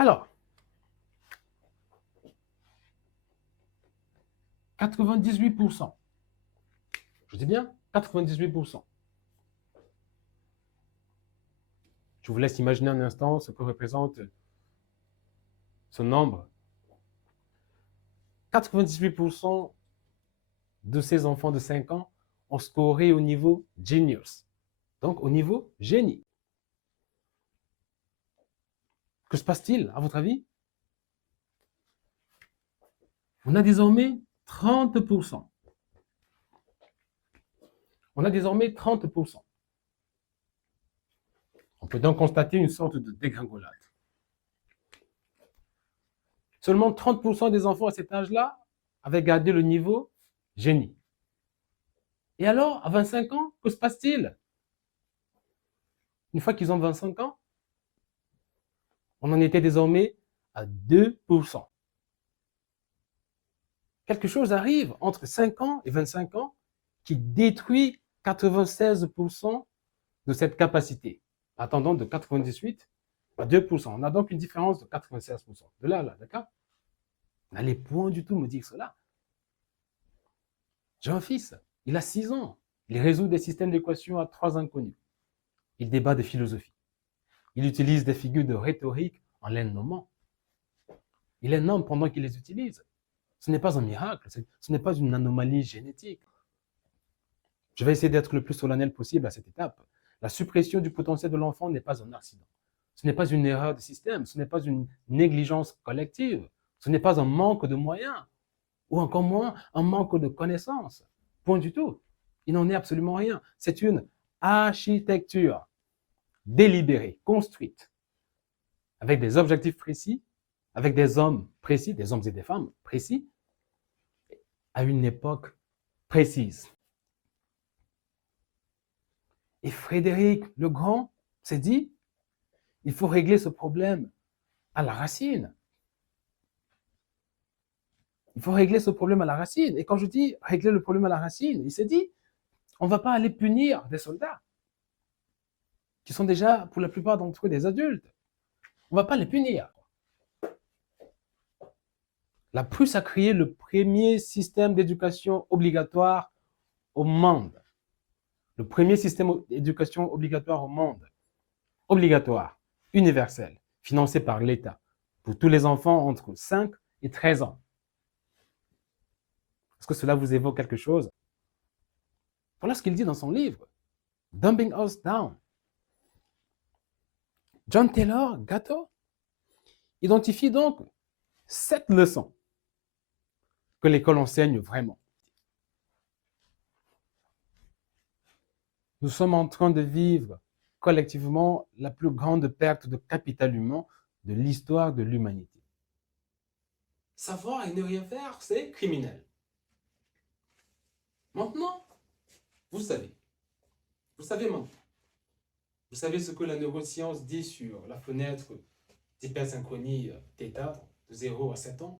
Alors, 98%. Je dis bien 98%. Je vous laisse imaginer un instant ce que représente ce nombre. 98% de ces enfants de 5 ans ont scoré au niveau genius, donc au niveau génie. Que se passe-t-il, à votre avis? On a désormais 30%. On a désormais 30%. On peut donc constater une sorte de dégringolade. Seulement 30% des enfants à cet âge-là avaient gardé le niveau génie. Et alors, à 25 ans, que se passe-t-il? Une fois qu'ils ont 25 ans, on en était désormais à 2%. Quelque chose arrive entre 5 ans et 25 ans qui détruit 96% de cette capacité, attendant de 98 à 2%. On a donc une différence de 96%. De là, d'accord? N'allez point du tout me dire cela. J'ai un fils, il a 6 ans. Il résout des systèmes d'équations à 3 inconnus. Il débat de philosophie. Il utilise des figures de rhétorique en les nommant. Il les nomme pendant qu'il les utilise. Ce n'est pas un miracle, ce n'est pas une anomalie génétique. Je vais essayer d'être le plus solennel possible à cette étape. La suppression du potentiel de l'enfant n'est pas un accident. Ce n'est pas une erreur de système, ce n'est pas une négligence collective, ce n'est pas un manque de moyens, ou encore moins un manque de connaissances. Point du tout. Il n'en est absolument rien. C'est une architecture délibérée, construite, avec des objectifs précis, avec des hommes précis, des hommes et des femmes précis, à une époque précise. Et Frédéric le Grand s'est dit, il faut régler ce problème à la racine. Il faut régler ce problème à la racine. Et quand je dis régler le problème à la racine, il s'est dit, on ne va pas aller punir des soldats qui sont déjà, pour la plupart d'entre eux, des adultes. On ne va pas les punir. La Prusse a créé le premier système d'éducation obligatoire au monde. Le premier système d'éducation obligatoire au monde. Obligatoire, universel, financé par l'État, pour tous les enfants entre 5 et 13 ans. Est-ce que cela vous évoque quelque chose? Voilà ce qu'il dit dans son livre, Dumbing Us Down. John Taylor Gatto identifie donc 7 leçons que l'école enseigne vraiment. Nous sommes en train de vivre collectivement la plus grande perte de capital humain de l'histoire de l'humanité. Savoir et ne rien faire, c'est criminel. Maintenant, vous savez. Vous savez maintenant. Vous savez ce que la neuroscience dit sur la fenêtre d'hypersynchronie θ de 0 à 7 ans?